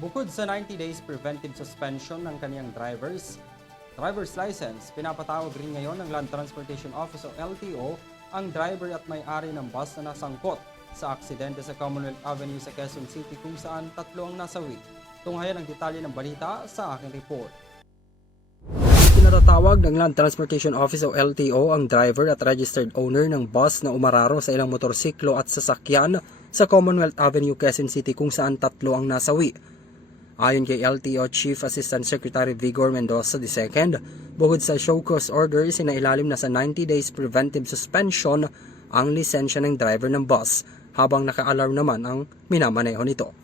Bukod sa 90 days preventive suspension ng kaniyang driver's license, pinapatawag rin ngayon ng Land Transportation Office o LTO ang driver at may-ari ng bus na nasangkot sa aksidente sa Commonwealth Avenue sa Quezon City kung saan 3 ang nasawi. Tunghayan ang detalye ng balita sa aking report. Pinatatawag ng Land Transportation Office o LTO ang driver at registered owner ng bus na umararo sa ilang motorsiklo at sasakyan sa Commonwealth Avenue, Quezon City kung saan 3 ang nasawi. Ayon kay LTO Chief Assistant Secretary Vigor Mendoza II, bukod sa show cause order, sinailalim na sa 90 days preventive suspension ang lisensya ng driver ng bus habang naka-alarm naman ang minamaneho nito.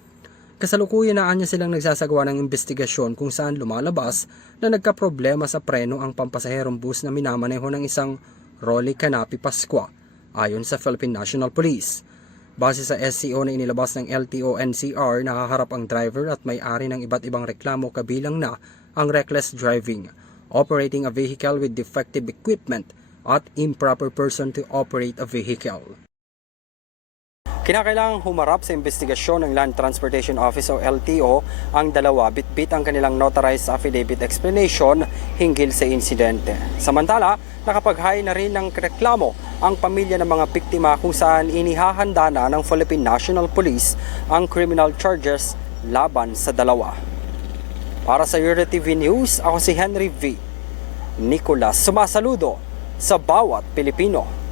Kasalukuyan na anya silang nagsasagawa ng investigasyon kung saan lumalabas na nagkaproblema sa preno ang pampasaherong bus na minamaneho ng isang Rolly Canapi Pascua, ayon sa Philippine National Police. Base sa SCO na inilabas ng LTO NCR, nakaharap ang driver at may-ari ng iba't ibang reklamo kabilang na ang reckless driving, operating a vehicle with defective equipment, at improper person to operate a vehicle. Kinakailangang humarap sa investigasyon ng Land Transportation Office o LTO ang dalawa, bitbit ang kanilang notarized affidavit explanation hinggil sa insidente. Samantala, nakapaghain na rin ng reklamo ang pamilya ng mga biktima kung saan inihahanda na ng Philippine National Police ang criminal charges laban sa dalawa. Para sa Euro TV News, ako si Henry V. Nicolas, sumasaludo sa bawat Pilipino.